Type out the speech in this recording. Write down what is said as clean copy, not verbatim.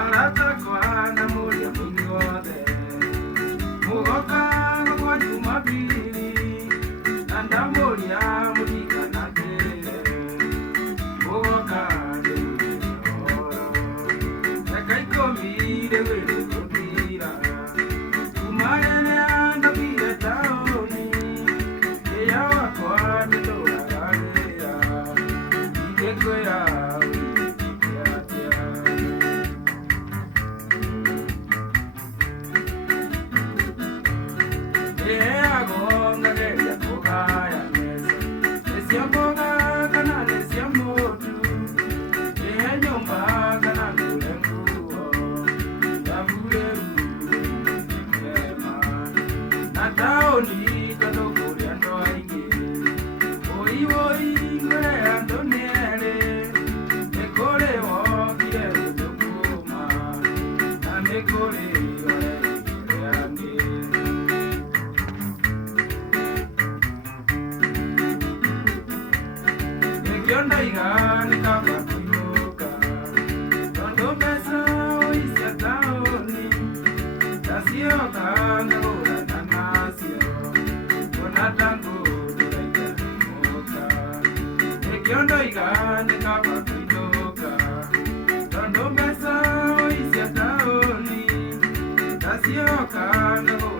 aratakwa na mũrĩa mũingĩ wothe mũgoka kwa Jumapili na ndamũria mũtikanakĩre mũgoka ndĩmũrĩhoro reka ikũmi rĩgwĩrĩ gũthira kuma rĩrĩa ndathire taũni ĩya wakwa nĩndũraga wĩra ingĩkwĩra Ni kaba kuinuka Tondo pesa oisia taoni Tasio kanga ura nanasio Kona tangu tulaita moka Ekiondo ni kaba kuinuka Tondo pesa oisia taoni Tasio kanga ura